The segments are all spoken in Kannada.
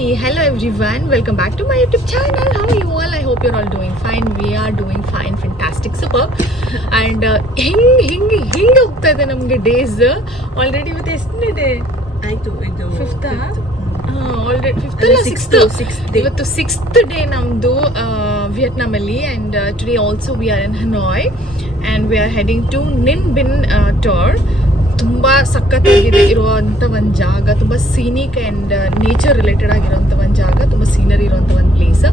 Hello everyone, welcome back to my YouTube channel. How are you all? I hope you're all doing fine. We are doing fine, fantastic, superb. And ಹಿಂಗೆ ಹೋಗ್ತಾ ಇದೆ ನಮಗೆ ಡೇಸ್ ಆಲ್ರೆಡಿ. ಇವತ್ತು ಎಷ್ಟನೇ ಡೇ ಆಯ್ತು? ಇದು ಫಿಫ್ತ್ ಆಲ್ರೆಡಿ, ಫಿಫ್ತ್ ಅಲ್ಲ ಸಿಕ್ಸ್ತ್. ಇವತ್ತು ಸಿಕ್ಸ್ತ್ ಡೇ ನಮ್ಮದು ವಿಯೆಟ್ನಾಮಲ್ಲಿ. And today also we are in Hanoi and we are heading to Ninh Binh tour. ತುಂಬ ಸಖತ್ತಾಗಿದೆ ಇರುವಂಥ ಒಂದು ಜಾಗ, ತುಂಬ ಸೀನಿಕ್ ಆ್ಯಂಡ್ ನೇಚರ್ ರಿಲೇಟೆಡ್ ಆಗಿರೋಂಥ ಒಂದು ಜಾಗ, ತುಂಬ ಸೀನರಿ ಇರೋಂಥ ಒಂದು ಪ್ಲೇಸ್.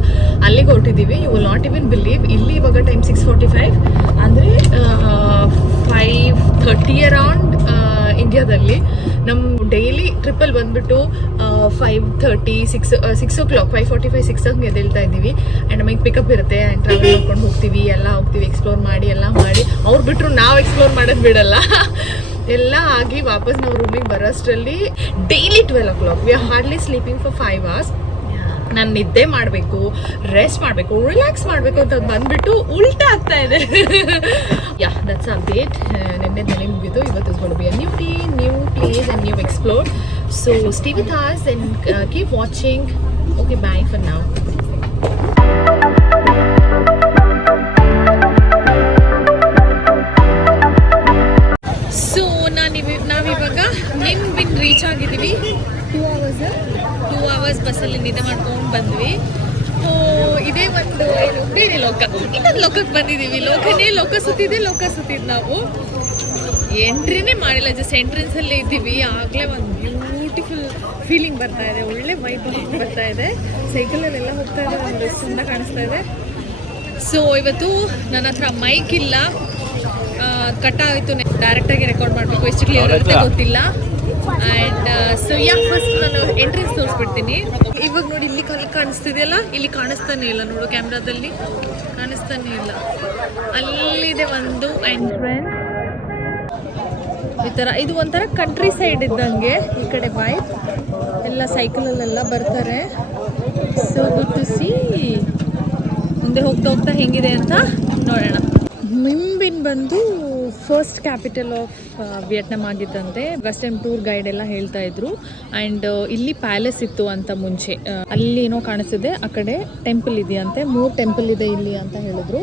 ಅಲ್ಲಿಗೆ ಹೊರಟಿದ್ದೀವಿ. You will not even believe, ಇಲ್ಲಿ ಇವಾಗ ಟೈಮ್ 6:45 ಅಂದರೆ 5:30 ಅರೌಂಡ್ ಇಂಡಿಯಾದಲ್ಲಿ. ನಮ್ಮ ಡೈಲಿ ಟ್ರಿಪ್ಪಲ್ಲಿ ಬಂದುಬಿಟ್ಟು 5:30 6 o'clock 5:45 6 ಹಂಗೆ ಎದ್ದೇಳ್ತಾ ಇದ್ದೀವಿ. ಆ್ಯಂಡ್ ನಮಗೆ ಪಿಕಪ್ ಇರುತ್ತೆ ಆ್ಯಂಡ್ ಟ್ರಾವೆಲ್ ಮಾಡ್ಕೊಂಡು ಹೋಗ್ತೀವಿ, ಎಲ್ಲ ಹೋಗ್ತೀವಿ, ಎಕ್ಸ್ಪ್ಲೋರ್ ಮಾಡಿ ಎಲ್ಲ ಮಾಡಿ. ಅವ್ರು ಬಿಟ್ಟರು ನಾವು ಎಕ್ಸ್ಪ್ಲೋರ್ ಮಾಡೋದು ಬಿಡಲ್ಲ. ಎಲ್ಲ ಆಗಿ ವಾಪಸ್ ನಾವು ರೂಮಿಗೆ ಬರೋಷ್ಟರಲ್ಲಿ daily 12 o'clock. We are hardly sleeping for 5 hours. ನಾನು ನಿದ್ದೆ ಮಾಡಬೇಕು, ರೆಸ್ಟ್ ಮಾಡಬೇಕು, ರಿಲ್ಯಾಕ್ಸ್ ಮಾಡಬೇಕು ಅಂತ ಬಂದುಬಿಟ್ಟು ಉಲ್ಟಾ ಆಗ್ತಾ ಇದೆ. Yeah, that's update. ನಿನ್ನೆ ತಲೆ ಮುಗಿದು ಇವತ್ತು is got to be a new day, new place and new explore. So stay with us and keep watching. Okay, bye for now. ನಾವಿವಾಗ ನಿನ್ ಬಿನ್ ರೀಚ್ ಆಗಿದ್ದೀವಿ. 2 hours ಬಸ್ಸಲ್ಲಿ ನಿದ್ದೆ ಮಾಡ್ಕೊಂಡು ಬಂದ್ವಿ. ಇದೇ ಒಂದು ಬೇರೆ ಲೋಕ, ಇನ್ನೊಂದು ಲೋಕಕ್ಕೆ ಬಂದಿದ್ದೀವಿ. ಲೋಕ ಸುತ್ತಿದೆ ನಾವು. ಎಂಟ್ರಿನೇ ಮಾಡಿಲ್ಲ, ಜಸ್ಟ್ ಎಂಟ್ರೆನ್ಸಲ್ಲೇ ಇದ್ದೀವಿ. ಆಗಲೇ ಒಂದು ಬ್ಯೂಟಿಫುಲ್ ಫೀಲಿಂಗ್ ಬರ್ತಾ ಇದೆ, ಒಳ್ಳೆ ವೈಬ್ ಬರ್ತಾ ಇದೆ. ಸೈಕಲಲ್ಲೆಲ್ಲ ಹೋಗ್ತಾ ಇದೆ, ಒಂದು ಸುಂದರ ಕಾಣಿಸ್ತಾ ಇದೆ. ಸೊ ಇವತ್ತು ನನ್ನ ಹತ್ರ ಮೈಕ್ ಇಲ್ಲ, ಕಟ್ ಆಯಿತು. ಡೈರೆಕ್ಟಾಗಿ ರೆಕಾರ್ಡ್ ಮಾಡಬೇಕು, ಎಷ್ಟು ಕ್ಲಿಯರ್ ಇರುತ್ತೆ ಗೊತ್ತಿಲ್ಲ. ಆ್ಯಂಡ್ ಸೊ ಫಸ್ಟ್ ನಾನು ಎಂಟ್ರೆನ್ಸ್ ತೋರಿಸ್ಬಿಡ್ತೀನಿ. ಇವಾಗ ನೋಡಿ, ಇಲ್ಲಿ ಕಾಣಿಸ್ತಿದೆಯಲ್ಲ, ಇಲ್ಲಿ ಕಾಣಿಸ್ತಾನೆ ಇಲ್ಲ ನೋಡು, ಕ್ಯಾಮ್ರಾದಲ್ಲಿ ಕಾಣಿಸ್ತಾನೆ ಇಲ್ಲ. ಅಲ್ಲಿದೆ ಒಂದು ಎಂಟ್ರೆನ್ಸ್. ಈ ಥರ ಇದು ಒಂಥರ ಕಂಟ್ರಿ ಸೈಡ್ ಇದ್ದಂಗೆ. ಈ ಕಡೆ ವೈಬ್, ಎಲ್ಲ ಸೈಕಲಲ್ಲೆಲ್ಲ ಬರ್ತಾರೆ. So good to see. ಮುಂದೆ ಹೋಗ್ತಾ ಹೆಂಗಿದೆ ಅಂತ ನೋಡೋಣ. ನಿಂಬಿನ್ ಬಂದು ಫಸ್ಟ್ ಕ್ಯಾಪಿಟಲ್ ಆಫ್ ವಿಯೆಟ್ನಾಂ ಆಗಿದ್ದಂತೆ. ವೆಸ್ಟರ್ನ್ ಟೂರ್ ಗೈಡ್ ಎಲ್ಲ ಹೇಳ್ತಾ ಇದ್ರು. ಆ್ಯಂಡ್ ಇಲ್ಲಿ ಪ್ಯಾಲೇಸ್ ಇತ್ತು ಅಂತ ಮುಂಚೆ. ಅಲ್ಲಿ ಏನೋ ಕಾಣಿಸ್ತಿದೆ, ಆ ಕಡೆ ಟೆಂಪಲ್ ಇದೆಯಂತೆ, 3 ಟೆಂಪಲ್ ಇದೆ ಇಲ್ಲಿ ಅಂತ ಹೇಳಿದ್ರು.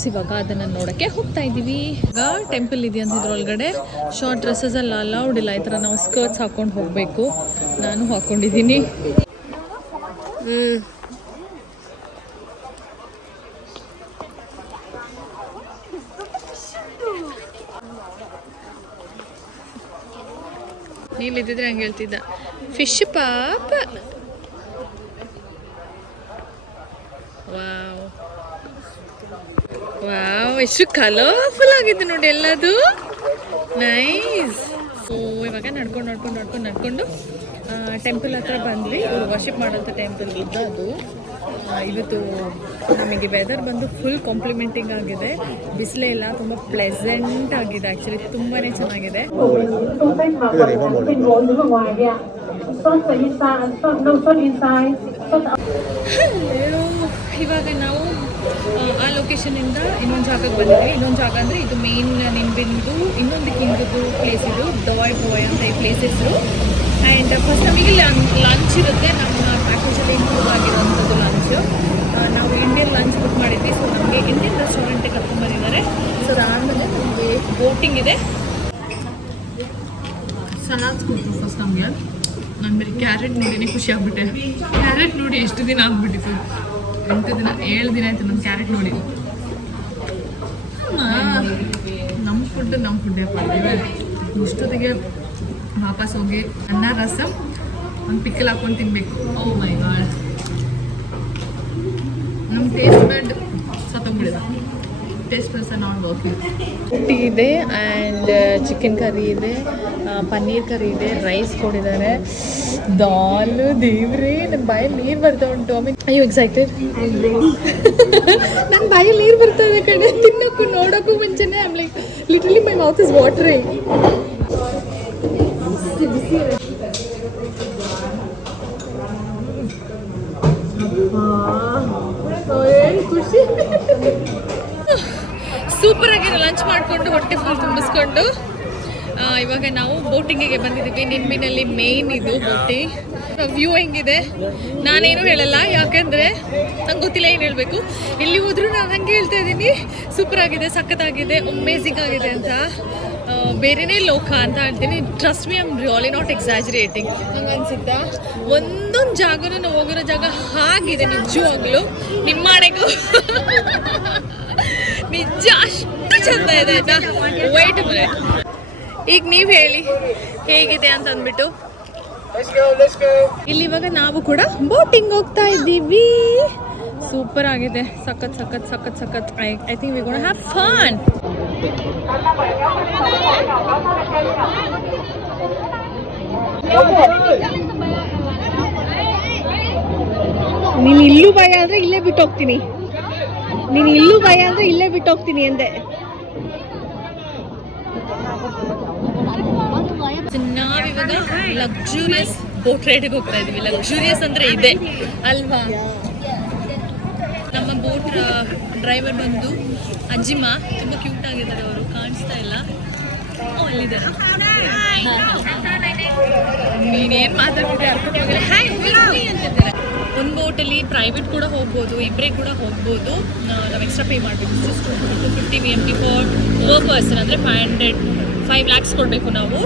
ಸೊ ಇವಾಗ ಅದನ್ನು ನೋಡೋಕ್ಕೆ ಹೋಗ್ತಾ ಇದ್ದೀವಿ. ಈಗ ಟೆಂಪಲ್ ಇದೆಯಂತ ಇದ್ರೊಳಗಡೆ. ಶಾರ್ಟ್ ಡ್ರೆಸ್ಸಸ್ ಎಲ್ಲ ಅಲೌಡ್ ಇಲ್ಲ, ಈ ಥರ ನಾವು ಸ್ಕರ್ಟ್ಸ್ ಹಾಕ್ಕೊಂಡು ಹೋಗಬೇಕು. ನಾನು ಹಾಕ್ಕೊಂಡಿದ್ದೀನಿ. ನೀಲಿದ್ದಿದ್ರೆ ಹಂಗೆ ಹೇಳ್ತಿದ್ದ, ಫಿಶ್ ಪಾಪ. ವಾವ್, ಎಷ್ಟು ಕಲರ್ಫುಲ್ ಆಗಿದೆ ನೋಡಿ ಎಲ್ಲದು. ನೈಸ್. ಸೊ ಇವಾಗ ನಡ್ಕೊಂಡು ಟೆಂಪಲ್ ಹತ್ರ ಬಂದ್ವಿ. ವರ್ಷಿಪ್ ಮಾಡೋಂಥ ಟೆಂಪಲ್ ಇದ್ದ ಅದು. ಇವತ್ತು ನಮಗೆ ವೆದರ್ ಬಂದು ಫುಲ್ ಕಾಂಪ್ಲಿಮೆಂಟಿಂಗ್ ಆಗಿದೆ. ಬಿಸಿಲೇ ಇಲ್ಲ, ತುಂಬ ಪ್ಲೆಸೆಂಟ್ ಆಗಿದೆ. ಆ್ಯಕ್ಚುಲಿ ತುಂಬಾ ಚೆನ್ನಾಗಿದೆ. ಇವಾಗ ನಾವು ಆ ಲೊಕೇಶನಿಂದ ಇನ್ನೊಂದು ಜಾಗಕ್ಕೆ ಬಂದಿದ್ದೀವಿ. ಇನ್ನೊಂದು ಜಾಗ ಅಂದರೆ ಇದು ಮೇನ್ ನಿಂಬಿಂದು ಇನ್ನೊಂದು ಹಿಂದದ್ದು ಪ್ಲೇಸ್. ಇದು ಡಾಯ್ ಅಂತ ಈ ಪ್ಲೇಸ್ ಹೆಸರು. ಆ್ಯಂಡ್ ಫಸ್ಟ್ ನಮಗೆ ಲಂಚ್ ಇರುತ್ತೆ. ನಮ್ಮ ಪ್ಯಾಕೇಜಲ್ಲಿ ಇನ್ಕ್ಲೂಡ್ ಆಗಿರೋವಂಥದ್ದು ಲಂಚ್. ನಾವು ಇಂಡಿಯನ್ ಲಂಚ್ ಬುಕ್ ಮಾಡಿದ್ವಿ. ಸೊ ನಮಗೆ ಇಂಡಿಯನ್ ರೆಸ್ಟೋರೆಂಟಿಗೆ ಕರ್ಕೊಂಡ್ಬಂದಿದ್ದಾರೆ. ಸೊ ಅದಾದಮೇಲೆ ನಮಗೆ ಬೋಟಿಂಗ್ ಇದೆ. ಸಲಾಡ್ಸ್ ಕೊಟ್ಟರು ಫಸ್ಟ್ ನಮಗೆ. ನಾನು ಬರೀ ಕ್ಯಾರೆಟ್ ನೋಡಿನೇ ಖುಷಿ ಆಗ್ಬಿಟ್ಟೆ. ಕ್ಯಾರೆಟ್ ನೋಡಿ ಎಷ್ಟು ದಿನ ಆಗ್ಬಿಟ್ಟಿತ್ತು, 7 ದಿನ ಆಯಿತು ನಾನು ಕ್ಯಾರೆಟ್ ನೋಡಿ. ನಮ್ಮ ಫುಡ್ಡೇ ಪಡ್ತೀವಿ. ಇಷ್ಟೊತ್ತಿಗೆ ವಾಪಸ್ ಹೋಗಿ ಅನ್ನ, ರಸಮ್, ಒಂದು ಪಿಕ್ಕಲ್ ಹಾಕೊಂಡು ತಿನ್ನಬೇಕು. ಓ ಮೈ ಗಾಡ್, ನಮ್ಮ ಟೇಸ್ಟ್ ಬೆಡ್ ಸತ್ತೋಗ್ಬಿಡಿದೆ. Taste bud not working. ರೊಟ್ಟಿ ಇದೆ ಆ್ಯಂಡ್ ಚಿಕನ್ ಕರಿ ಇದೆ, ಪನ್ನೀರ್ ಕರಿ ಇದೆ, ರೈಸ್ ಕೊಟ್ಟಿದ್ದಾರೆ, ದಾಲ್. ದೇವ್ರೇ, ನನ್ನ ಬಾಯಲ್ಲಿ ನೀರು ಬರ್ತಾ ಉಂಟು. I you excited? ನನ್ನ ಬಾಯಲ್ಲಿ ನೀರು ಬರ್ತಾ ಇದೆ ಕಡೆ. ತಿನ್ನೋಕ್ಕೂ ನೋಡೋಕ್ಕೂ ಮುಂಚೆನೇ I am like literally my mouth is watering. ಖುಷಿ. ಸೂಪರ್ ಆಗಿ ಲಂಚ್ ಮಾಡಿಕೊಂಡು ಹೊಟ್ಟೆ ಫುಲ್ ತುಂಬಿಸ್ಕೊಂಡು ಇವಾಗ ನಾವು ಬೋಟಿಂಗಿಗೆ ಬಂದಿದ್ದೀವಿ. ನಿನ್ಬಿನಲ್ಲಿ ಮೇನ್ ಇದು ಬೋಟಿಂಗ್. ವ್ಯೂ ಹೆಂಗಿದೆ ನಾನೇನು ಹೇಳಲ್ಲ, ಯಾಕೆಂದರೆ ನಂಗೆ ಗೊತ್ತಿಲ್ಲ ಏನು ಹೇಳಬೇಕು. ಎಲ್ಲಿ ಹೋದರೂ ನಾನು ಹಂಗೆ ಹೇಳ್ತಾ ಇದ್ದೀನಿ, ಸೂಪರ್ ಆಗಿದೆ, ಸಖತ್ತಾಗಿದೆ, ಅಮೇಝಿಂಗ್ ಆಗಿದೆ ಅಂತ. ಬೇರೆನೇ ಲೋಕ ಅಂತ ಹೇಳ್ತೀನಿ. Trust me, I am really not exaggerating. ಹಂಗೆ ಅನ್ಸುತ್ತಾ? ಒಂದೊಂದು ಜಾಗನೂ ನಾವು ಹೋಗಿರೋ ಜಾಗ ಹಾಗಿದೆ ನಿಜವಾಗ್ಲೂ. ನಿಮ್ಮ ಮನೆಗೂ ನಿಜ ಅಷ್ಟು ಚಂದ ಇದೆ ಆಯ್ತಾ. ವೈಟ್ ಮನೆ ಈಗ ನೀವು ಹೇಳಿ ಹೇಗಿದೆ ಅಂತ ಅಂದ್ಬಿಟ್ಟು. ಇಲ್ಲಿ ಇವಾಗ ನಾವು ಕೂಡ ಬೋಟಿಂಗ್ ಹೋಗ್ತಾ ಇದ್ದೀವಿ. ಸೂಪರ್ ಆಗಿದೆ, ಸಖತ್ ಸಖತ್ ಸಖತ್ ಸಖತ್. I think we gonna have fun. ನೀನು ಇಲ್ಲೂ ಭಯ ಅಂದ್ರೆ ಇಲ್ಲೇ ಬಿಟ್ಟು ಹೋಗ್ತೀನಿ, ನೀನು ಇಲ್ಲೂ ಭಯ ಅಂದ್ರೆ ಇಲ್ಲೇ ಬಿಟ್ಟು ಹೋಗ್ತೀನಿ ಅಂದೆ. ನಾವಿವಾಗ ಲಕ್ಸುರಿಯಸ್ ಬೋಟ್ ರೈಡಿಗೆ ಹೋಗ್ತಾ ಇದೀವಿ. ಲಕ್ಸುರಿಯಸ್ ಅಂದ್ರೆ ಇದೆ ಅಲ್ವಾ. ನಮ್ಮ ಬೋಟ್ ಡ್ರೈವರ್ ಬಂದು ಅಜ್ಜಿಮಾ, ತುಂಬ ಕ್ಯೂಟ್ ಆಗಿದ್ದಾರೆ ಅವರು, ಕಾಣಿಸ್ತಾ ಇಲ್ಲ, ಅಲ್ಲಿದ್ದಾರೆ. ನೀನೇನು ಮಾತಾಡ್ತಿದ್ದೆ ಹಾಯ್ ಅಂತಿದ್ದಾರೆ. ಒಂದು ಬೋಟಲ್ಲಿ ಪ್ರೈವೇಟ್ ಕೂಡ ಹೋಗ್ಬೋದು, ಇಬ್ಬರೇ ಕೂಡ ಹೋಗ್ಬೋದು. ನಾವು ಎಕ್ಸ್ಟ್ರಾ ಪೇ ಮಾಡಬೇಕು, ಜಸ್ಟ್ 250 VMT ಫಾರ್ ಪರ್ಸನ್, ಅಂದರೆ 5 lakhs ಕೊಡಬೇಕು ನಾವು.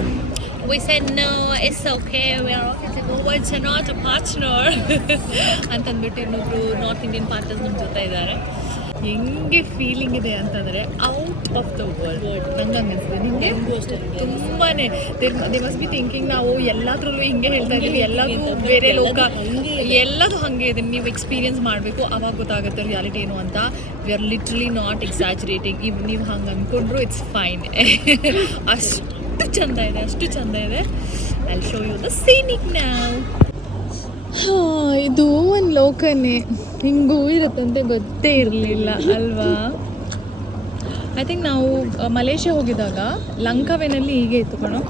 We said no, it's okay, we are okay to go, it's not a partner ಅಂತಂದ್ಬಿಟ್ಟು ಇನ್ನೊಬ್ರು ನಾರ್ತ್ ಇಂಡಿಯನ್ ಪಾರ್ಟ್ನರ್ಸ್ ನಮ್ಮ ಜೊತೆ ಇದ್ದಾರೆ. ಹೆಂಗೆ ಫೀಲಿಂಗ್ ಇದೆ ಅಂತಂದರೆ ಔಟ್ ಆಫ್ ದ ವರ್ಲ್ಡ್ ನಂಗೆ ಅನ್ನಿಸ್ತಿದೆ. ನಿಮಗೆ ತುಂಬಾ ದೇ ಮಸ್ಟ್ ಬಿ ಥಿಂಕಿಂಗ್ ನಾವು ಎಲ್ಲದ್ರಲ್ಲೂ ಹಿಂಗೆ ಹೇಳ್ತಾ ಇದ್ದೀವಿ, ಎಲ್ಲದೂ ಬೇರೆ ಲೋಕ, ಎಲ್ಲದೂ ಹಾಗೆ ಇದೆ. ನೀವು ಎಕ್ಸ್ಪೀರಿಯನ್ಸ್ ಮಾಡಬೇಕು, ಆವಾಗ ಗೊತ್ತಾಗುತ್ತೆ ರಿಯಾಲಿಟಿ ಏನು ಅಂತ. We are literally not exaggerating. ನೀವು ಹಂಗೆ ಅಂದ್ಕೊಂಡ್ರು ಇಟ್ಸ್ ಫೈನ್. ಅಷ್ಟು ಚಂದ ಇದೆ, ಅಷ್ಟು ಚಂದ ಇದೆ. I show you the scenic ನಾವ್. ಇದು ಒಂದು ಲೋಕನೇ, ಹಿಂಗೂ ಇರುತ್ತಂತೆ ಗೊತ್ತೇ ಇರಲಿಲ್ಲ ಅಲ್ವಾ. ಐ ಥಿಂಕ್ ನಾವು ಮಲೇಷ್ಯಾ ಹೋಗಿದಾಗ ಲಂಕಾವೆನಲ್ಲಿ ಹೀಗೆ ಇತ್ತು ಕಣೋ.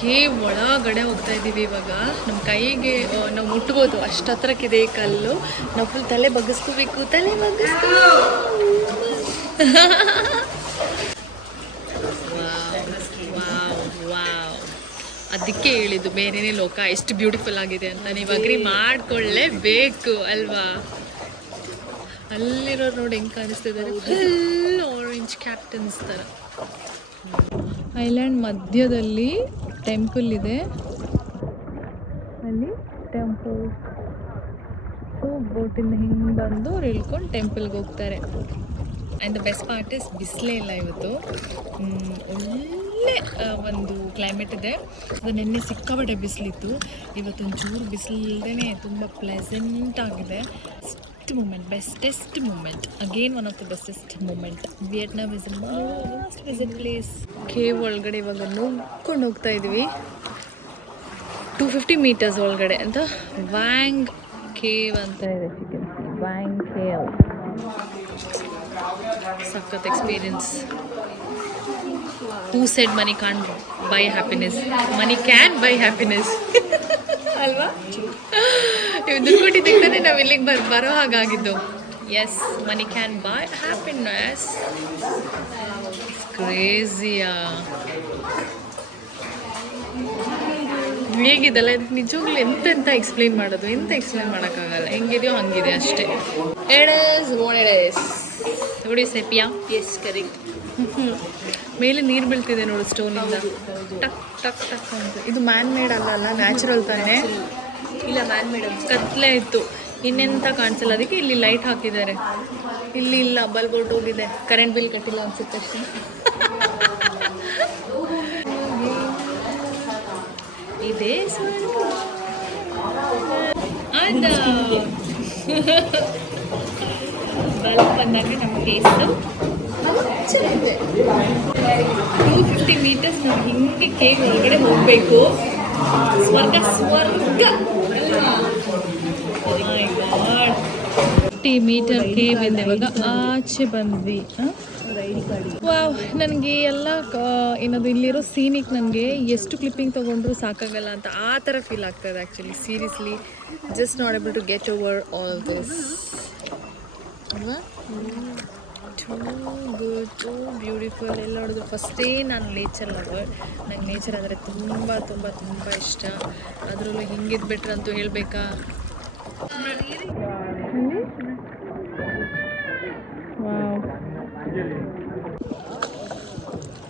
ಕೇವ್ ಒಳಗಡೆ ಹೋಗ್ತಾ ಇದ್ದೀವಿ ಇವಾಗ. ನಮ್ಮ ಕೈಗೆ ನಾವು ಮುಟ್ಬೋದು, ಅಷ್ಟು ಹತ್ರಕ್ಕಿದೆ ಈ ಕಲ್ಲು. ನಾವು ಫುಲ್ ತಲೆ ಬಗ್ಗಿಸ್ಕೋಬೇಕು, ತಲೆ ಬಗ್ಗಿಸ್ಕೋಬೇಕು. ಅದಕ್ಕೆ ಹೇಳಿದ್ದು ಬೇರೆನೇ ಲೋಕ, ಎಷ್ಟು ಬ್ಯೂಟಿಫುಲ್ ಆಗಿದೆ ಅಂತ. ನೀವು ಅಗ್ರಿ ಮಾಡ್ಕೊಳ್ಳೇಬೇಕು ಅಲ್ವಾ. ಅಲ್ಲಿರೋರು ನೋಡಿ ಹೆಂಗೆ ಕಾಣಿಸ್ತಿದ್ದಾರೆ, ಫುಲ್ ಆರೆಂಜ್ ಕ್ಯಾಪ್ಟನ್ಸ್ ಥರ. ಐಲ್ಯಾಂಡ್ ಮಧ್ಯದಲ್ಲಿ ಟೆಂಪಲ್ ಇದೆ, ಅಲ್ಲಿ ಟೆಂಪಲ್ ಬೋಟಿಂದ ಹಿಂಗೆ ಬಂದು ಅವ್ರು ಇಳ್ಕೊಂಡು ಟೆಂಪಲ್ಗೆ ಹೋಗ್ತಾರೆ. And the best part is ಬಿಸಿಲೇ ಇಲ್ಲ ಇವತ್ತು, ಒಳ್ಳೆ ಒಂದು ಕ್ಲೈಮೇಟ್ ಇದೆ. ಅದು ನಿನ್ನೆ ಸಿಕ್ಕಾಪಟ್ಟೆ ಬಿಸಿಲಿತ್ತು, ಇವತ್ತೊಂಚೂರು ಬಿಸಿಲಿಲ್ಲದೇ ತುಂಬ ಪ್ಲೆಸೆಂಟ್ ಆಗಿದೆ. Best moment, bestest moment, again one of the bestest moment. Vietnam is a most visit place. Cave ಒಳಗಡೆ ಇವಾಗ ನುಗ್ಕೊಂಡು ಹೋಗ್ತಾ ಇದ್ದೀವಿ. 250 meters ಒಳಗಡೆ ಅಂತ ವ್ಯಾಂಗ್ ಕೇವ್ ಅಂತ ಇದೆ. ವ್ಯಾಂಗ್ ಕೇವ್ ಸಖತ್ experience. Who said money can't buy happiness? Money can buy happiness. ಅಲ್ವಾ? ನೀವು ದುಡ್ಡು ಕೊಟ್ಟಿದ್ದಕ್ಕೆ ನಾವು ಇಲ್ಲಿಗೆ ಬರೋ ಹಾಗಾಗಿದ್ದು. Yes, money can buy happiness. ಕ್ರೇಜಿಯಾ ಹೇಗಿದೆಲ್ಲ ನಿಜವಾಗ್ಲೂ ಎಂತೆಂತ ಎಕ್ಸ್ಪ್ಲೈನ್ ಮಾಡೋದು, ಎಂತ ಎಕ್ಸ್ಪ್ಲೈನ್ ಮಾಡೋಕ್ಕಾಗಲ್ಲ. ಹೆಂಗಿದೆಯೋ ಹಂಗಿದೆ ಅಷ್ಟೇ. ನೋಡಿ ಸೆಪಿಯಾ, ಎಸ್ ಕರೆಕ್ಟ್. ಮೇಲೆ ನೀರು ಬೀಳ್ತಿದೆ ನೋಡು ಸ್ಟೋನಿಂದ, ಟಕ್ ಟಕ್ ಟಕ್ ಅಂತ. ಇದು ಮ್ಯಾನ್ ಮೇಡ್ ಅಲ್ಲ, ನ್ಯಾಚುರಲ್ ತಾನೇ. ಇಲ್ಲ ಮ್ಯಾನ್ ಮೇಡ್, ಕತ್ಲೆ ಇತ್ತು, ಇನ್ನೆಂತ ಕಾಣಿಸಲ್ಲ, ಅದಕ್ಕೆ ಇಲ್ಲಿ ಲೈಟ್ ಹಾಕಿದ್ದಾರೆ. ಇಲ್ಲಿ ಇಲ್ಲ, ಬಲ್ಬ್ ಹೊರಟೋಗಿದೆ, ಕರೆಂಟ್ ಬಿಲ್ ಕಟ್ಟಿಲ್ಲ ಅನ್ಸುತ್ತೆ ಅಷ್ಟೇ. ಇದೇ ಅದ ಬಲ್ಬ್ ಬಂದಾಗ ನಮ್ಮ ಫೇಸು 250 meters ನಾವು ಹಿಂಗೆ ಕೇವ್ ಒಳಗಡೆ ಹೋಗಬೇಕು. ಸ್ವರ್ಗ ಸ್ವರ್ಗ. 50 meter ಕೇವ್ ಇದೆ. ಇವಾಗ ಆಚೆ ಬಂದ್ವಿ. ವಾವ್, ನನಗೆ ಎಲ್ಲ ಏನದು ಇಲ್ಲಿರೋ ಸೀನಿಕ್ ನನಗೆ ಎಷ್ಟು ಕ್ಲಿಪ್ಪಿಂಗ್ ತೊಗೊಂಡ್ರು ಸಾಕಾಗಲ್ಲ ಅಂತ ಆ ಥರ ಫೀಲ್ ಆಗ್ತಾಯಿದೆ actually. Seriously just not able to get over all this ಅಲ್ವಾ. Too good, too beautiful. ಎಲ್ಲ ನೋಡಿದ್ರು ಫಸ್ಟೇ ನಾನು ನೇಚರ್ ಲವರ್. ನಂಗೆ ನೇಚರ್ ಅಂದರೆ ತುಂಬ ತುಂಬ ತುಂಬ ಇಷ್ಟ. ಅದರಲ್ಲೂ ಹಿಂಗಿದ್ಬಿಟ್ರಂತೂ ಹೇಳಬೇಕಾ.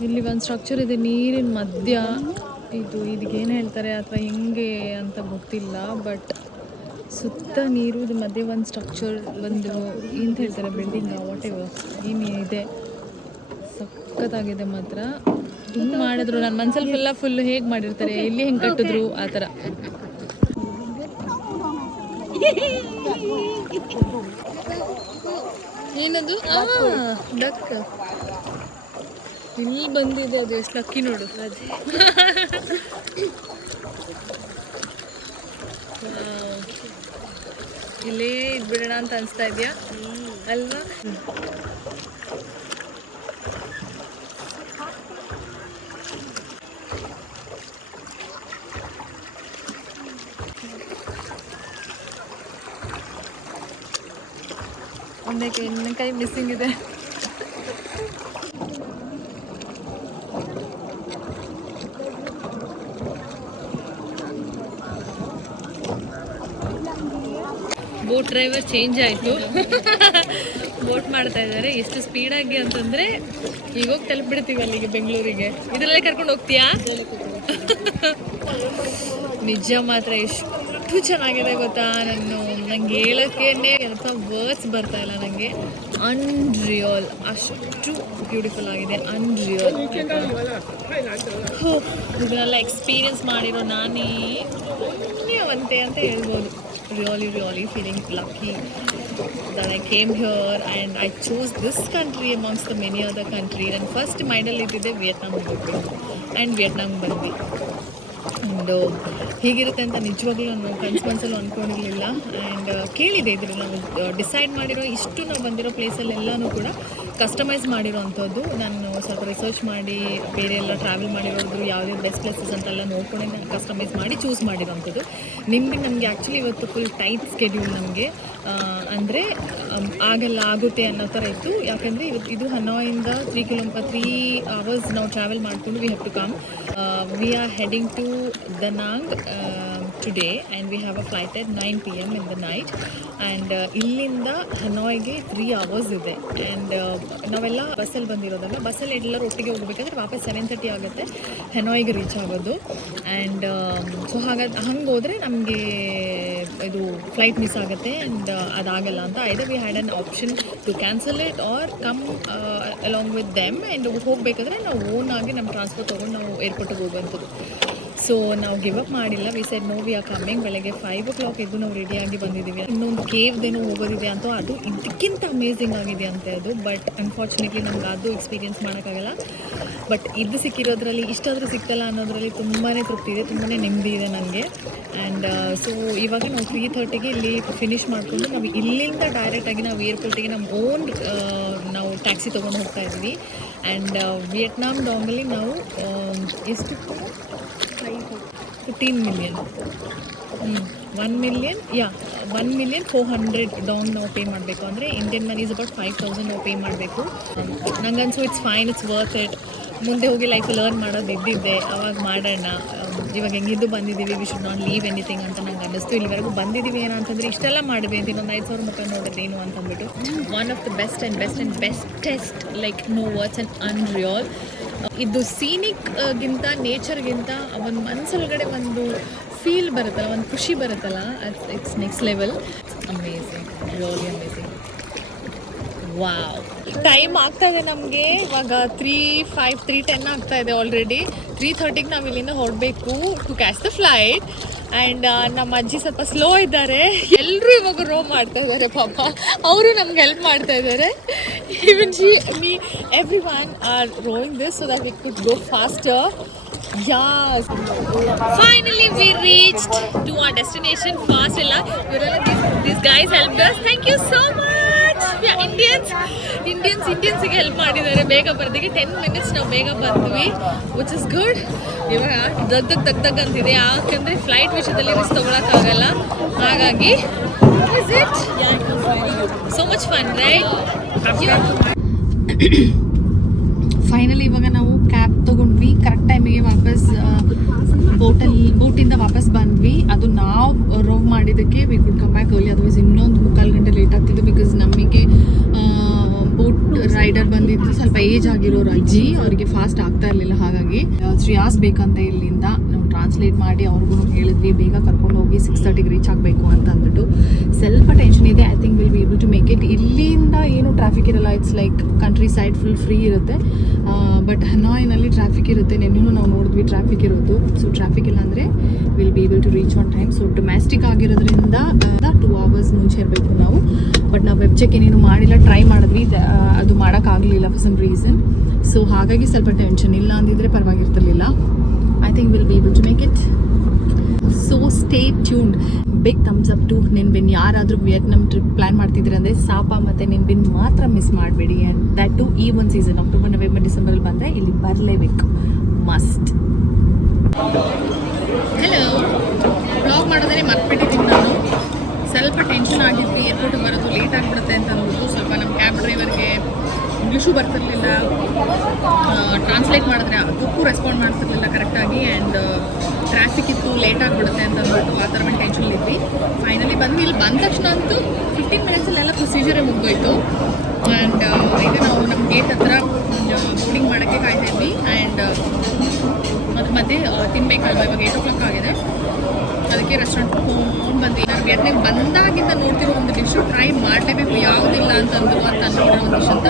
ಇಲ್ಲಿ ಒಂದು ಸ್ಟ್ರಕ್ಚರ್ ಇದೆ ನೀರಿನ ಮಧ್ಯ. ಇದಕ್ಕೇನು ಹೇಳ್ತಾರೆ ಅಥವಾ ಹೆಂಗೆ ಅಂತ ಗೊತ್ತಿಲ್ಲ, ಬಟ್ ಸುತ್ತ ನೀರು, ಇದು ಮಧ್ಯೆ ಒಂದು ಸ್ಟ್ರಕ್ಚರ್, ಒಂದು ಎಂತ ಹೇಳ್ತಾರೆ ಬಿಲ್ಡಿಂಗ್ ವಾಟ್ ಎವರ್ ಏನು ಇದೆ, ಸಖತ್ತಾಗಿದೆ ಮಾತ್ರ. ಹಿಂಗೆ ಮಾಡಿದ್ರು ನನ್ನ ಮನಸ್ಸಲ್ಲಿ ಫುಲ್ ಹೇಗೆ ಮಾಡಿರ್ತಾರೆ, ಇಲ್ಲಿ ಹೆಂಗೆ ಕಟ್ಟಿದ್ರು ಆ ಥರ. ಏನದು ಡಕ್ ಇಲ್ಲಿ ಬಂದಿದೆ, ಅದು ಎಷ್ಟು ಲಕ್ಕಿ ನೋಡು. ಇಲ್ಲೇ ಇದ್ಬಿಡೋಣ ಅಂತ ಅನಿಸ್ತಾ ಇದೆಯಾ ಅಲ್ವಾ? ಒಂದೇ ಕೈ ಮಿಸ್ಸಿಂಗ್ ಇದೆ. ಬೋಟ್ ಡ್ರೈವರ್ ಚೇಂಜ್ ಆಯಿತು. ಬೋಟ್ ಮಾಡ್ತಾ ಇದ್ದಾರೆ. ಎಷ್ಟು ಸ್ಪೀಡಾಗಿ ಅಂತಂದರೆ ಈಗ ಹೋಗಿ ತಲುಪಿಬಿಡ್ತೀವಿ ಅಲ್ಲಿಗೆ, ಬೆಂಗಳೂರಿಗೆ. ಇದರಲ್ಲೇ ಕರ್ಕೊಂಡು ಹೋಗ್ತೀಯಾ? ನಿಜ ಮಾತ್ರ ಎಷ್ಟು ಚೆನ್ನಾಗಿದೆ ಗೊತ್ತಾ. ನಂಗೆ ಹೇಳೋಕ್ಕೇ ಸ್ವಲ್ಪ ವರ್ಡ್ಸ್ ಬರ್ತಾ ಇಲ್ಲ ನನಗೆ. ಅನ್ರಿಯಲ್, ಅಷ್ಟು ಬ್ಯೂಟಿಫುಲ್ ಆಗಿದೆ, ಅನ್ರಿಯಲ್. ಇದನ್ನೆಲ್ಲ ಎಕ್ಸ್ಪೀರಿಯನ್ಸ್ ಮಾಡಿರೋ ನಾನೇ ಪುಣ್ಯವಂತೆ ಅಂತ ಹೇಳ್ಬೋದು. really feeling lucky that I came here and I chose this country amongst the many other countries. And first ಮೈಂಡಲ್ಲಿ ಇದ್ದಿದ್ದೆ ವಿಯೆಟ್ನಾಂ ಹೋಗ್ಬೇಕು, ಆ್ಯಂಡ್ ವಿಯೆಟ್ನಾಂ ಬಂದ್ವಿ. ಆ್ಯಂಡ್ ಹೀಗಿರುತ್ತೆ ಅಂತ ನಿಜವಾಗ್ಲೂ ನಾನು ಕನ್ಸಲ್ಲೂ ಅಂದ್ಕೊಂಡಿರಲಿಲ್ಲ. ಆ್ಯಂಡ್ ಕೇಳಿದೆ ಇದ್ರಲ್ಲಿ ನಾವು ಡಿಸೈಡ್ ಮಾಡಿರೋ ಇಷ್ಟು ನಾವು ಬಂದಿರೋ ಪ್ಲೇಸಲ್ಲೆಲ್ಲನೂ ಕೂಡ ಕಸ್ಟಮೈಸ್ ಮಾಡಿರೋ ಅಂಥದ್ದು. ನಾನು ಸ್ವಲ್ಪ ರಿಸರ್ಚ್ ಮಾಡಿ ಬೇರೆ ಎಲ್ಲ ಟ್ರಾವೆಲ್ ಮಾಡಿರೋದು ಯಾವುದೇ ಬೆಸ್ಟ್ ಪ್ಲೇಸಸ್ ಅಂತೆಲ್ಲ ನೋಡ್ಕೊಂಡು ನಾನು ಕಸ್ಟಮೈಸ್ ಮಾಡಿ ಚೂಸ್ ಮಾಡಿರೋವಂಥದ್ದು. ನನಗೆ ಆ್ಯಕ್ಚುಲಿ ಇವತ್ತು ಫುಲ್ ಟೈಟ್ ಸ್ಕೆಡ್ಯೂಲ್ ನಮಗೆ, ಅಂದರೆ ಆಗುತ್ತೆ ಅನ್ನೋ ಥರ ಇತ್ತು. ಯಾಕೆಂದರೆ ಇದು ಹನೋಯಿಂದ 3 hours ನಾವು ಟ್ರಾವೆಲ್ ಮಾಡಿಕೊಂಡು we have to come. We are heading to Da Nang today and we have a flight at 9 PM in the night. And ಇಲ್ಲಿಂದ ಹನೋಯ್ಗೆ 3 hours ಇದೆ. ಆ್ಯಂಡ್ ನಾವೆಲ್ಲ ಬಸ್ಸಲ್ಲಿ ಬಂದಿರೋದಲ್ಲ, ಬಸ್ಸಲ್ಲಿ ಎಲ್ಲರೂ ಒಟ್ಟಿಗೆ ಹೋಗ್ಬೇಕಂದ್ರೆ ವಾಪಸ್ 7:30 ಆಗುತ್ತೆ ಹನೋಯ್ಗೆ ರೀಚ್ ಆಗೋದು. ಆ್ಯಂಡ್ ಸೊ ಹಂಗೆ ಹೋದರೆ ನಮಗೆ ಇದು ಫ್ಲೈಟ್ ಮಿಸ್ ಆಗುತ್ತೆ. ಆ್ಯಂಡ್ ಅದಾಗಲ್ಲ ಅಂತ either we had an option to cancel it or come along with them. And ಹೋಗಬೇಕಾದ್ರೆ ನಾವು ಓನ್ ಆಗಿ ನಮ್ಮ ಟ್ರಾನ್ಸ್ಫರ್ ತೊಗೊಂಡು ನಾವು ಏರ್ಪೋರ್ಟಿಗೆ ಹೋಗುವಂಥದ್ದು. ಸೊ ನಾವು ಗಿವ್ ಅಪ್ ಮಾಡಿಲ್ಲ. We said no, we are coming. ಬೆಳಗ್ಗೆ 5 o'clock ಎದ್ದು ನಾವು ರೆಡಿಯಾಗಿ ಬಂದಿದ್ದೀವಿ. ಇನ್ನೊಂದು ಕೇವ್ದೇನೋ ಹೋಗೋದಿದೆ ಅಂತ, ಅದು ಇದಕ್ಕಿಂತ ಅಮೇಝಿಂಗ್ ಆಗಿದೆ ಅಂತೆ ಅದು. ಬಟ್ ಅನ್ಫಾರ್ಚುನೇಟ್ಲಿ ನಮ್ಗೆ ಅದು ಎಕ್ಸ್ಪೀರಿಯೆನ್ಸ್ ಮಾಡೋಕ್ಕಾಗಲ್ಲ. ಬಟ್ ಇದು ಸಿಕ್ಕಿರೋದ್ರಲ್ಲಿ ಇಷ್ಟಾದರೂ ಸಿಗ್ತಲ್ಲ ಅನ್ನೋದ್ರಲ್ಲಿ ತುಂಬಾ ತೃಪ್ತಿ ಇದೆ, ತುಂಬಾ ನೆಮ್ಮದಿ ಇದೆ ನನಗೆ. ಆ್ಯಂಡ್ ಸೊ ಇವಾಗ ನಾವು 3:30ಗೆ ಇಲ್ಲಿ ಫಿನಿಷ್ ಮಾಡಿಕೊಂಡು ನಾವು ಇಲ್ಲಿಂದ ಡೈರೆಕ್ಟಾಗಿ ನಾವು ಏರ್ಪೋರ್ಟಿಗೆ ನಮ್ಮ ಓನ್ ನಾವು ಟ್ಯಾಕ್ಸಿ ತೊಗೊಂಡು ಹೋಗ್ತಾ ಇದ್ವಿ. ಆ್ಯಂಡ್ ವಿಯೆಟ್ನಾಂ ಡಾಂಗಲ್ಲಿ ನಾವು ಎಷ್ಟು 15 million 1,400,000 ಡಾಂಗ್ ನಾವು ಪೇ ಮಾಡಬೇಕು. ಅಂದರೆ ಇಂಡಿಯನ್ ಮನಿ ಇಸ್ ಅಬೌಟ್ 5,000 ನಾವು ಪೇ ಮಾಡಬೇಕು. ನಂಗನ್ಸು it's fine, it's worth it. ಮುಂದೆ ಹೋಗಿ ಲೈಫಲ್ಲಿ ಲರ್ನ್ ಮಾಡೋದು ಇದ್ದಿದ್ದೆ, ಅವಾಗ ಮಾಡೋಣ. ಇವಾಗ ಹೆಂಗಿದ್ದು ಬಂದಿದ್ದೀವಿ, we should not leave anything ಅಂತ ನಂಗೆ ಅನ್ನಿಸ್ತು. ಇಲ್ಲಿವರೆಗೂ ಬಂದಿದ್ದೀವಿ ಏನೋ ಅಂತಂದರೆ ಇಷ್ಟೆಲ್ಲ ಮಾಡಿದ್ವಿ ಅಂತ ಇನ್ನೊಂದು 5,000 ಮುಖ ನೋಡೋದೇನು ಅಂತಂದ್ಬಿಟ್ಟು. One of the bestest like no words and unreal. ಇದು ಸೀನಿಕ್ಗಿಂತ ನೇಚರ್ಗಿಂತ ಒಂದು ಮನಸ್ಸೊಳಗಡೆ ಒಂದು ಫೀಲ್ ಬರುತ್ತಲ್ಲ, ಒಂದು ಖುಷಿ ಬರುತ್ತಲ್ಲ, it's next level. Amazing, really amazing. Wow. Time ಆಗ್ತಾ ಇದೆ ನಮಗೆ ಇವಾಗ 3:10 ಆಗ್ತಾ ಇದೆ ಆಲ್ರೆಡಿ. 3:30ಗೆ ನಾವು ಇಲ್ಲಿಂದ ಹೊರಡಬೇಕು to catch the flight. And ನಮ್ಮ ಅಜ್ಜಿ ಸ್ವಲ್ಪ ಸ್ಲೋ ಇದ್ದಾರೆ. ಎಲ್ಲರೂ ಇವಾಗ ರೋ ಮಾಡ್ತಾ ಇದ್ದಾರೆ ಪಾಪ, ಅವರು ನಮ್ಗೆ ಹೆಲ್ಪ್ ಮಾಡ್ತಾ ಇದ್ದಾರೆ. Even everyone are rowing this so that we could go faster. Yes. Finally we reached to our destination fast. These guys helped us. Thank you so much. Yeah, Indians ಗೆ ಹೆಲ್ಪ್ ಮಾಡಿದ್ದಾರೆ ಬೇಗ ಬರೋದಕ್ಕೆ. 10 minutes ನಾವು ಬೇಗ ಬಂದ್ವಿ, which is good. ಇವಾಗ ದಗ್ ಅಂತಿದೆ, ಯಾಕಂದರೆ ಫ್ಲೈಟ್ ವಿಷಯದಲ್ಲಿ ರಿಸ್ಕ್ ತೊಗೊಳಕ್ಕಾಗಲ್ಲ. ಹಾಗಾಗಿ so much fun, right? Finally ಇವಾಗ ನಾವು ಕ್ಯಾಬ್ ತೊಗೊಂಡ್ವಿ, ಕರೆಕ್ಟ್ ಟೈಮಿಗೆ ವಾಪಸ್ ಬೋಟಿಂದ ವಾಪಸ್ ಬಂದ್ವಿ. ಅದು ನಾವು ರೋವ್ ಮಾಡಿದ್ದಕ್ಕೆ we could come back early, otherwise ಇನ್ನೊಂದು 3/4 ಗಂಟೆ ಲೇಟ್ ಆಗ್ತಿದ್ದು. ಬಿಕಾಸ್ ನಮಗೆ ಬೋಟ್ ರೈಡರ್ ಬಂದಿದ್ದು ಸ್ವಲ್ಪ ಏಜ್ ಆಗಿರೋರು ಅಜ್ಜಿ, ಅವರಿಗೆ ಫಾಸ್ಟ್ ಆಗ್ತಾ ಇರಲಿಲ್ಲ. ಹಾಗಾಗಿ 3 hours ಬೇಕಂತ ಇಲ್ಲಿಂದ ನಾವು ಟ್ರಾನ್ಸ್ಲೇಟ್ ಮಾಡಿ ಅವ್ರಿಗೂ ಹೇಳಿದ್ವಿ ಬೇಗ ಕರ್ಕೊಂಡು ಹೋಗಿ 6:30ಗೆ ರೀಚ್ ಆಗಬೇಕು ಅಂತ ಅಂದ್ಬಿಟ್ಟು. ಸ್ವಲ್ಪ ಟೆನ್ಷನ್ ಇದೆ. I think will be able to make it. ಇಲ್ಲಿಂದ ಏನು ಟ್ರಾಫಿಕ್ ಇರಲ್ಲ, it's like countryside full free ಇರುತ್ತೆ. ಬಟ್ ಹನಾಯ್ನಲ್ಲಿ ಟ್ರಾಫಿಕ್ ಇರುತ್ತೆ. ನೆನ್ನೆನೂ ನಾವು ನೋಡಿದ್ವಿ ಟ್ರಾಫಿಕ್ ಇರೋದು. ಸೊ ಟ್ರಾಫಿಕ್ ಇಲ್ಲ ಅಂದರೆ will be able to reach on time. So domestic ಆಗಿರೋದ್ರಿಂದ 2 hours ಮುಂಚೆ ಇರಬೇಕು ನಾವು. ಬಟ್ ನಾವು ವೆಬ್ ಚೆಕ್ ಏನೇನು ಮಾಡಿಲ್ಲ, ಟ್ರೈ ಮಾಡಿದ್ವಿ, ಅದು ಮಾಡೋಕ್ಕಾಗಲಿಲ್ಲ ಫಾರ್ ಸಮ್ ರೀಸನ್. ಸೊ ಹಾಗಾಗಿ ಸ್ವಲ್ಪ ಟೆನ್ಷನ್. ಇಲ್ಲ ಅಂದಿದ್ರೆ ಪರವಾಗಿರ್ತಿರ್ಲಿಲ್ಲ. I think will be able to make it. So stay tuned. Big thumbs up to Ninh Binh. ಯಾರಾದರೂ ವಿಯೆಟ್ನಾಮ್ ಟ್ರಿಪ್ ಪ್ಲ್ಯಾನ್ ಮಾಡ್ತಿದ್ರೆ ಅಂದರೆ ಸಾಪಾ ಮತ್ತು ನಿನ್ಬಿನ್ ಮಾತ್ರ ಮಿಸ್ ಮಾಡಬೇಡಿ. ಆ್ಯಂಡ್ ದ್ಯಾಟ್ ಟು ಈ ಒಂದು ಸೀಸನ್ ಅಕ್ಟೋಬರ್, ನವೆಂಬರ್, ಡಿಸೆಂಬರಲ್ಲಿ ಬಂದರೆ ಇಲ್ಲಿ ಬರಲೇಬೇಕು, ಮಸ್ಟ್. ಹಲೋ, ಬ್ಲಾಗ್ ಮಾಡೋದೇ ಮರ್ತ್ಬಿಟ್ಟಿದ್ದೀನಿ ನಾನು. ಸ್ವಲ್ಪ ಟೆನ್ಷನ್ ಆಗಿತ್ತು, ಏರ್ಪೋರ್ಟಿಗೆ ಬರೋದು ಲೇಟ್ ಆಗಿಬಿಡುತ್ತೆ ಅಂತ ಅಂದ್ಬಿಟ್ಟು. ಸ್ವಲ್ಪ ನಮ್ಮ ಕ್ಯಾಬ್ ಡ್ರೈವರ್ಗೆ ಇಂಗ್ಲೀಷು ಬರ್ತಿರ್ಲಿಲ್ಲ, ಟ್ರಾನ್ಸ್ಲೇಟ್ ಮಾಡಿದ್ರೆ ಅದಕ್ಕೂ ರೆಸ್ಪಾಂಡ್ ಮಾಡ್ತಿರ್ಲಿಲ್ಲ ಕರೆಕ್ಟಾಗಿ. ಆ್ಯಂಡ್ ಟ್ರಾಫಿಕ್ ಇತ್ತು, ಲೇಟ್ ಆಗಿಬಿಡುತ್ತೆ ಅಂತ ಅಂದ್ಬಿಟ್ಟು ಆ ಥರ ಒಂದು ಟೆನ್ಷನ್ಲಿದ್ವಿ. ಫೈನಲಿ ಬಂದ್ವಿ. ಇಲ್ಲಿ ಬಂದ ತಕ್ಷಣ ಅಂತೂ 15 ಮಿನಿಟ್ಸಲ್ಲೆಲ್ಲ ಪ್ರೊಸೀಜರೇ ಮುಗಿದೋಯ್ತು. ಆ್ಯಂಡ್ ಈಗ ನಾವು ನಮ್ಮ ಗೇಟ್ ಹತ್ರ ಬೋರ್ಡಿಂಗ್ ಮಾಡೋಕ್ಕೆ ಕಾಯ್ತಾ ಇದ್ವಿ. ಆ್ಯಂಡ್ ಮತ್ತೆ ತಿನ್ಬೇಕಲ್ವ, ಇವಾಗ 8 o'clock ಆಗಿದೆ. ಅದಕ್ಕೆ ರೆಸ್ಟೋರೆಂಟ್ ಹೋಗ್ಕೊಂಡು ಬಂದು ನಾನು ವಿಯೆಟ್ನಾಮ್ ಬಂದಾಗಿಂದ ನೋಡ್ತಿರೋ ಒಂದು ಡಿಶ್ಶು ಟ್ರೈ ಮಾಡಲೇಬೇಕು, ಯಾವುದಿಲ್ಲ ಅಂತಂದ್ರು ಅಂತ ನೋಡಿರೋ ಒಂದು ಡಿಶ್ ಅಂತ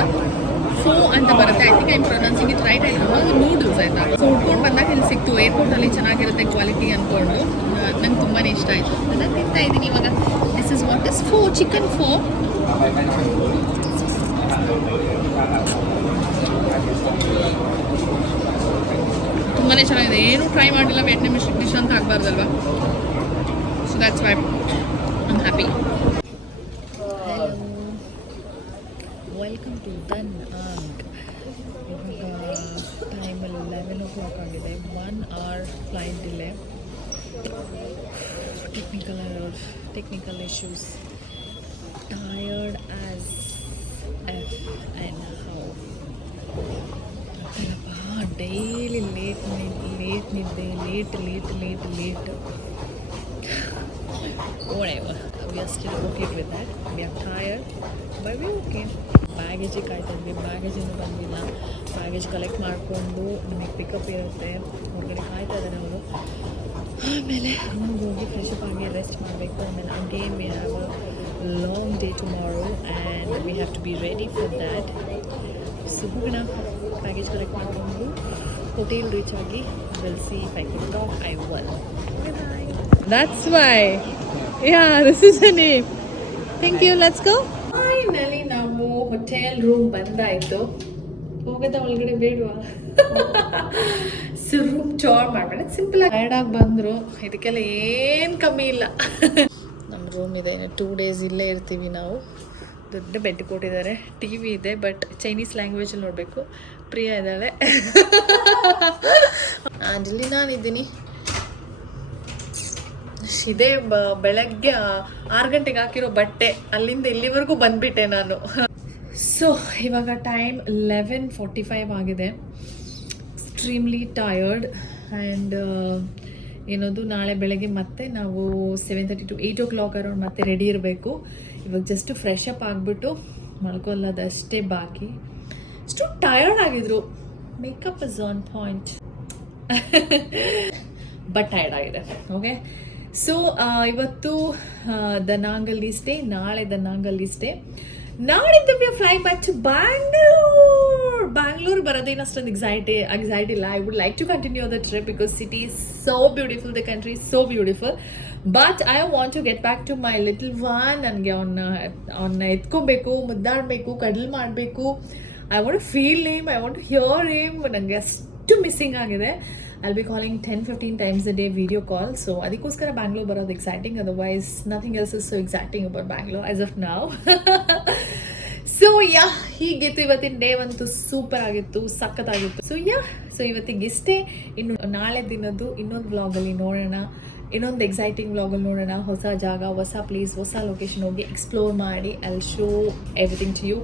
ಫೋ ಅಂತ ಬರುತ್ತೆ. I think I am pronouncing it right. ಅದು ನೂಡಲ್ಸ್ ಆಯಿತಾ. ಸೊ ಉಟ್ಕೊಂಡು ಬಂದಾಗ ಇಲ್ಲಿ ಸಿಕ್ತು. ಏರ್ಪೋರ್ಟಲ್ಲಿ ಚೆನ್ನಾಗಿರುತ್ತೆ ಕ್ವಾಲಿಟಿ ಅಂದ್ಕೊಂಡು ನಂಗೆ ತುಂಬಾ ಇಷ್ಟ ಆಯಿತು. ಅದನ್ನು ತಿಂತಾ ಇದ್ದೀನಿ ಇವಾಗ. This is what is pho, chicken pho. ತುಂಬಾ ಚೆನ್ನಾಗಿದೆ. ಏನೂ ಟ್ರೈ ಮಾಡಿಲ್ಲ, ವಿಯೆಟ್ನಾಮಿಷ್ ಡಿಶ್ ಅಂತ ಆಗಬಾರ್ದಲ್ವಾ. So that's why I am happy. Welcome to Da Nang. ಇವಾಗ ಟೈಮ್ 11 o'clock ಆಗಿದೆ. 1 hour flight delay, technical issues, tired as F and how. Daily late ನಿದ್ದೆ, late. Whatever, we are still okay with that. We are tired, but we okay. ಬ್ಯಾಗೇಜಿಗೆ ಕಾಯ್ತಾ ಇದ್ವಿ, ಬ್ಯಾಗೇಜ್ ಇನ್ನೂ ಬಂದಿಲ್ಲ. ಬ್ಯಾಗೇಜ್ ಕಲೆಕ್ಟ್ ಮಾಡಿಕೊಂಡು ನಮಗೆ ಪಿಕಪ್ ಇರುತ್ತೆ. ಹೊರಗಡೆ ಕಾಯ್ತಾ ಇದ್ದಾರೆ ಅವರು. ಆಮೇಲೆ ರೂಮ್ಗೆ ಹೋಗಿ ಫ್ರೆಶ್ ಅಪ್ ಆಗಿ ರೆಸ್ಟ್ ಮಾಡಬೇಕು. ಆಮೇಲೆ again we have a long day tomorrow and we have to be ready for that. So ಹೋಗೋಣ, ಬ್ಯಾಗೇಜ್ ಕಲೆಕ್ಟ್ ಮಾಡಿಕೊಂಡು ಹೋಟೆಲ್ ರೀಚ್ ಆಗಿ will see if I can talk. I will. That's why. Yeah, this is the name. Thank you. Let's go. Finally, ನಾವು ಹೋಟೆಲ್ ರೂಮ್ ಬಂದಾಯಿತು. ಹೋಗೋದ ಒಳಗಡೆ ಬೇಡವಾ? ಸೊ ರೂಮ್ ಚಾರ್ ಮಾಡಬೇಡ, ಸಿಂಪಲ್ ಆಗಿ ಟೈರ್ಡಾಗಿ ಬಂದರು. ಇದಕ್ಕೆಲ್ಲ ಏನು ಕಮ್ಮಿ ಇಲ್ಲ. ನಮ್ಮ ರೂಮ್ ಇದೆ. 2 days ಇಲ್ಲೇ ಇರ್ತೀವಿ ನಾವು. ದೊಡ್ಡ ಬೆಡ್ ಕೊಟ್ಟಿದ್ದಾರೆ, ಟಿ ವಿ ಇದೆ, ಬಟ್ ಚೈನೀಸ್ ಲ್ಯಾಂಗ್ವೇಜಲ್ಲಿ ನೋಡಬೇಕು. ಪ್ರಿಯಾ ಇದ್ದಾಳೆ. ಇಲ್ಲಿ ನಾನಿದ್ದೀನಿ. ಇದೇ ಬೆಳಗ್ಗೆ 6 ಗಂಟೆಗೆ ಹಾಕಿರೋ ಬಟ್ಟೆ, ಅಲ್ಲಿಂದ ಇಲ್ಲಿವರೆಗೂ ಬಂದ್ಬಿಟ್ಟೆ ನಾನು. ಸೊ ಇವಾಗ ಟೈಮ್ 11:45 ಆಗಿದೆ. Extremely tired. ಆ್ಯಂಡ್ ಏನದು ನಾಳೆ ಬೆಳಗ್ಗೆ ಮತ್ತೆ ನಾವು 7:30 to 8 o'clock ಅರೌಂಡ್ ಮತ್ತೆ ರೆಡಿ ಇರಬೇಕು. ಇವಾಗ ಜಸ್ಟ್ ಫ್ರೆಶ್ ಅಪ್ ಆಗಿಬಿಟ್ಟು ಮಲ್ಕೊಳ್ಳೋದಷ್ಟೇ ಬಾಕಿ. ಅಷ್ಟು ಟಯರ್ಡ್ ಆಗಿದ್ರು. Makeup is on point, but tired ಆಗಿದೆ. ಓಕೆ, ಸೊ ಇವತ್ತು ದನಾಂಗಲ್ಲಿ ಸ್ಟೇ, ನಾಳೆ ದನಾಂಗಲ್ಲಿ ಸ್ಟೇ. ನಾಳಿಂದ we are flying back to Bangalore ಬರೋದೇನು ಅಷ್ಟೊಂದು ಎಕ್ಸೈಟ್ ಇಲ್ಲ. I would like to continue the trip because city is so beautiful, the country is so beautiful. But I want to get back to my little one. ನನಗೆ ಅವನ್ನ ಎತ್ಕೊಬೇಕು, ಮುದ್ದಾಡಬೇಕು, ಕಡಲ್ ಮಾಡಬೇಕು. I want to feel him, I want to hear him. ನನಗೆ ಅಷ್ಟು ಮಿಸ್ಸಿಂಗ್ ಆಗಿದೆ. I'll be calling 10-15 times a day video call. So ಅದಕ್ಕೋಸ್ಕರ ಬ್ಯಾಂಗ್ಳೂರ್ ಬರೋದು exciting. Otherwise nothing else is so exciting about Bangalore as of now. So ಹೀಗಿತ್ತು ಇವತ್ತಿನ ಡೇ. ಅಂತೂ ಸೂಪರ್ ಆಗಿತ್ತು, ಸಖತ್ತಾಗಿತ್ತು. ಸೊ ಇವತ್ತಿಗೆ ಇಷ್ಟೇ. ಇನ್ನು ನಾಳೆ ದಿನದ್ದು ಇನ್ನೊಂದು ವ್ಲಾಗಲ್ಲಿ ನೋಡೋಣ. ಇನ್ನೊಂದು ಎಕ್ಸೈಟಿಂಗ್ ವ್ಲಾಗಲ್ಲಿ ನೋಡೋಣ. ಹೊಸ ಜಾಗ, ಹೊಸ ಪ್ಲೇಸ್, ಹೊಸ ಲೊಕೇಶನ್ ಹೋಗಿ ಎಕ್ಸ್ಪ್ಲೋರ್ ಮಾಡಿ. I will show everything to you.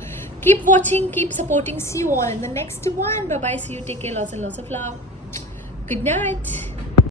Keep watching, keep supporting. See you all in the next one. Bye bye. See you. Take care. Lots and lots of love. Good night.